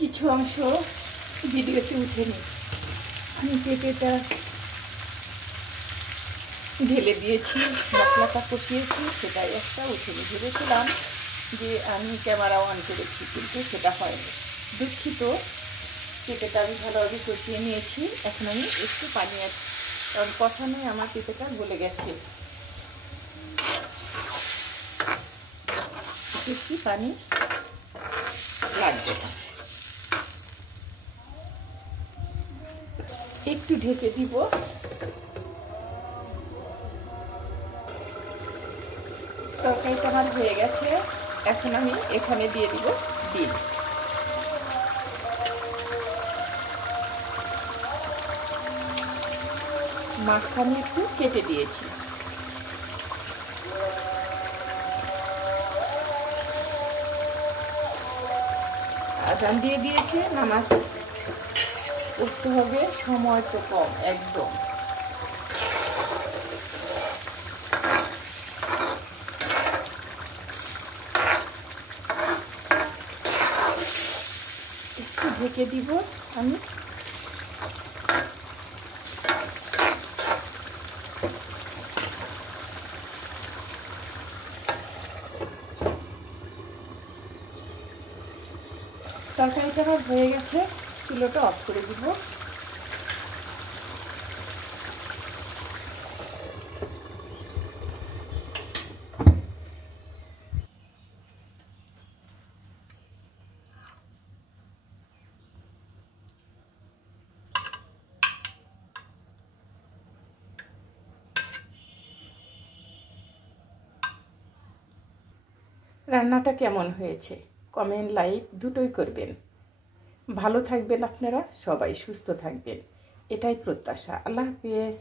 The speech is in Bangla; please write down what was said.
কিছু অংশ ভিডিওতে উঠে নিই। আমি পেঁপেটা ঢেলে দিয়েছি, মশলাটা কষিয়েছি, সেটাই একটা উঠে নিই। ভেবেছিলাম যে আমি ক্যামেরা অন করেছি, কিন্তু সেটা হয়নি, দুঃখিত। পেঁপেটা আমি ভালোভাবে কষিয়ে নিয়েছি। এখন আমি একটু পানি আছে, কারণ কষানোয় আমার পেঁপেটা গলে গেছে, বেশি পানি লাগবে না। একটু ঢেকে দিব। তরকারিটা আমার হয়ে গেছে। এখন আমি এখানে দিয়ে দিব ডিম। মাঝখানে একটু কেটে দিয়েছি। আজান দিয়ে দিয়েছে, নামাজ পড়তে হবে, সময় তো কম একদম। একটু ঢেকে দিব আমি। তরকারিটা আমার হয়ে গেছে, চুলোটা অফ করে দিব। রান্নাটা কেমন হয়েছে কমেন্ট, লাইক দুটোই করবেন। ভালো থাকবেন আপনারা, সবাই সুস্থ থাকবেন, এটাই প্রত্যাশা। আল্লাহ হাফেজ।